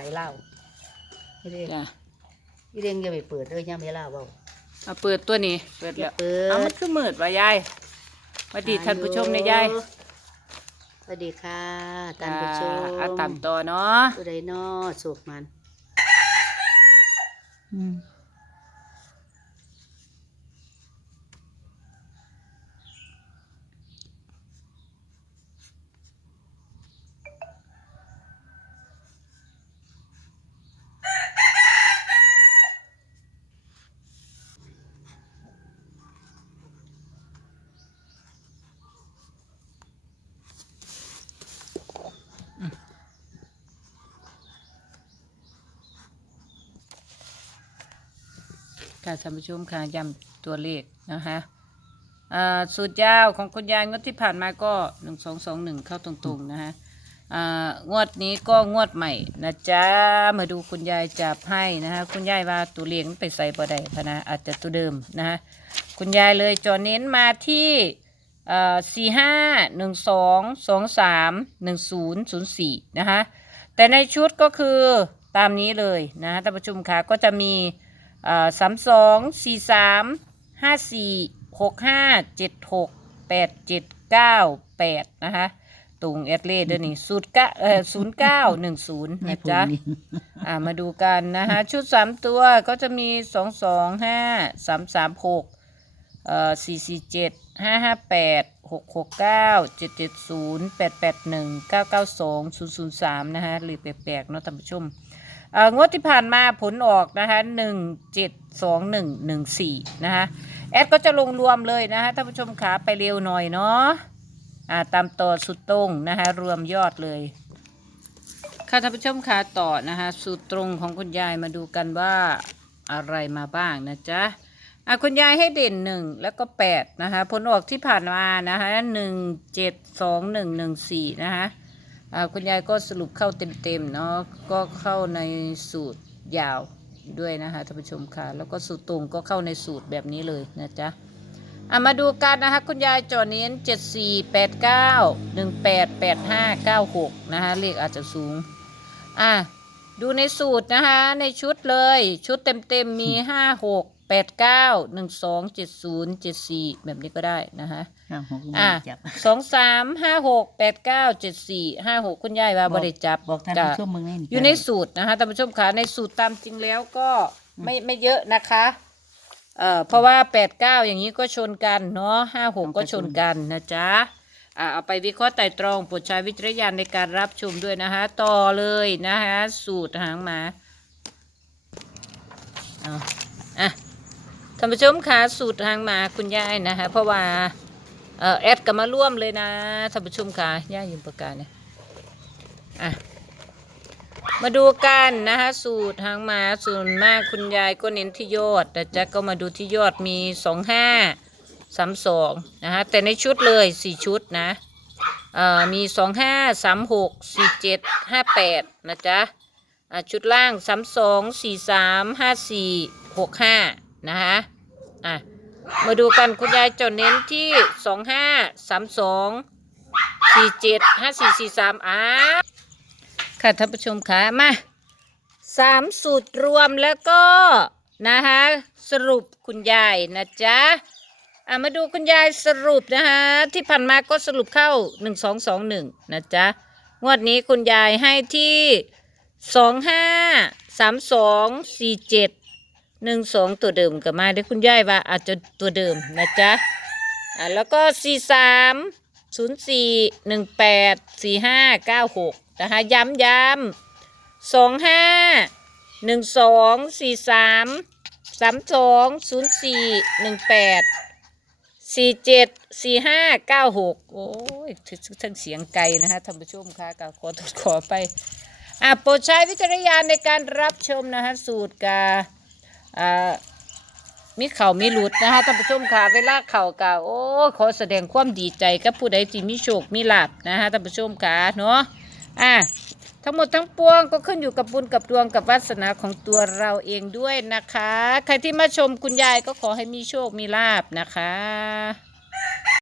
ขายเหล้าไม่ได้จ้ะพี่เร่งอย่าไปเปิดเลยย่าไม่เหล้าเบา เอาเปิดตัวนี้ เปิดอย่าแล้วเปิเอามัดนคือมืดว่ะยายสวัสดีท่านผู้ชมนะยายสวัสดีค่ะท่านผู้ชมอ่าเอาตามต่อเนาะผู้ใดนอสุกมัน อืม ค่ะท่านผู้ชมค่ะย้ำตัวเลขนะคะสูตรยาวของคุณยายงวดที่ผ่านมาก็หนึ่งสองสองหนึ่งเข้าตรงๆนะคะงวดนี้ก็งวดใหม่นะจ๊ะมาดูคุณยายจับให้นะคะคุณยายว่าตัวเลขมันไปใส่บ่ได้พนะอาจจะตัวเดิมนะคะคุณยายเลยจอเน้นมาที่สี่ห้าหนึ่งสองสองสามหนึ่งศูนย์ศูนย์สี่นะคะแต่ในชุดก็คือตามนี้เลยนะท่านผู้ชมค่ะก็จะมี สามสองสี่สามห้าสี่หกห้าเจ็ดหกแปดเจ็ดเก้าแปดนะคะตรงแอดเลเดอร์นี่ศูนย์เก้าเอ่อศูนย์เก้าหนึ่งศูนย์นะจ๊ะอ่ามาดูกันนะคะชุดสามตัวก็จะมีสองสองห้าสามสามหกเอ่อสี่สี่เจ็ดห้าห้าแปดหกหกเก้าเจ็ดเจ็ดศูนย์แปดแปดหนึ่งเก้าเก้าสองศูนย์ศูนย์สามนะคะหรือแปลกๆเนาะท่านผู้ชมเอ่อ งวดที่ผ่านมาผลออกนะคะหนึ่งเจ็ดสองหนึ่งหนึ่งสี่นะคะแอดก็จะลงรวมเลยนะคะท่านผู้ชมขาไปเร็วหน่อยเนาะอ่าตามต่อสุดตรงนะคะรวมยอดเลยค่ะท่านผู้ชมขาต่อนะคะสูตรตรงของคุณยายมาดูกันว่าอะไรมาบ้างนะจ๊ะอะคุณยายให้เด่นหนึ่งแล้วก็แปดนะคะผลออกที่ผ่านมานะคะหนึ่งเจ็ดสองหนึ่งหนึ่งสี่นะคะ คุณยายก็สรุปเข้าเต็มๆเนาะก็เข้าในสูตรยาวด้วยนะคะท่านผู้ชมค่ะแล้วก็สูตรตรงก็เข้าในสูตรแบบนี้เลยนะจ๊ะอะมาดูกันนะคะคุณยายจอเน้นเจ็ดสี่แปดเก้าหนึ่งแปดแปดห้าเก้าหกนะคะเลขอาจจะสูงอะดูในสูตรนะคะในชุดเลยชุดเต็มๆมีห้าหก แปดเก้าหนึ่งสองเจ็ดศูนย์เจ็ดสี่แบบนี้ก็ได้นะคะห้าหกอะจับสองสามห้าหกแปดเก้าเจ็ดสี่ห้าหกคุณยายว่าบอกบริจับบอกท่านจ้ะผู้ชมมึงนี่อยู่ในสูตรนะคะท่านผู้ชมคะในสูตรตามจริงแล้วก็ไม่ไม่เยอะนะคะเอ่อเพราะว่าแปดเก้าอย่างนี้ก็ชนกันเนาะห้าหกก็ชนกันนะจ๊ะอะเอาไปวิเคราะห์ไต่ตรองโปรดใช้วิจารณญาณในการรับชมด้วยนะคะต่อเลยนะคะสูตรหางหมาเอาอะ ท่านผู้ชมคะสูตรหางมาคุณยายนะคะเพราะว่าเออแอดก็มาร่วมเลยนะท่านผู้ชมคะย่ายืมปากกาเนี่ยอะมาดูกันนะคะสูตรหางมาส่วนมากคุณยายก็เน้นที่ยอด แต่จ๊ะก็มาดูที่ยอดมีสองห้าสามสองนะคะแต่ในชุดเลยสี่ชุดนะเอ่อมีสองห้าสามหกสี่เจ็ดห้าแปดนะจ๊ะชุดล่างสามสองสี่สามห้าสี่หกห้า นะคะอะมาดูกันคุณยายจดเน้นที่สองห้าสามสองสี่เจ็ดห้าสี่สี่สามอ้าค่ะท่านผู้ชมคะมาสามสูตรรวมแล้วก็นะคะสรุปคุณยายนะจ๊ะอะมาดูคุณยายสรุปนะคะที่ผ่านมาก็สรุปเข้าหนึ่งสองสองหนึ่งนะจ๊ะงวดนี้คุณยายให้ที่สองห้าสามสองสี่เจ็ด หนึ่งสองตัวเดิมก็มาได้คุณย่ายว่าอาจจะตัวเดิมนะจ๊ะอ่าแล้วก็สี่สามศูนย์สี่หนึ่งแปดสี่ห้าเก้าหกนะคะย้ำย้ำสองห้าหนึ่งสองสี่สามสามสองศูนย์สี่หนึ่งแปดสี่เจ็ดสี่ห้าเก้าหกโอ้ยทั้งเสียงไกลนะคะท่านผู้ชมค่ะก็ขอโทษขอไปอะโปรดใช้วิจารณญาณในการรับชมนะคะสูตรกา อ่ามีเข่ามีหลุดนะคะท่านผู้ชมค่ะเวลาเข่ากาโอ้ขอแสดงความดีใจกับผู้ใดที่มีโชคมีลาบนะคะท่านผู้ชมค่ะเนาะอะทั้งหมดทั้งปวงก็ขึ้นอยู่กับบุญกับดวงกับวาสนาของตัวเราเองด้วยนะคะ ใครที่มาชมคุณยายก็ขอให้มีโชคมีลาบนะคะ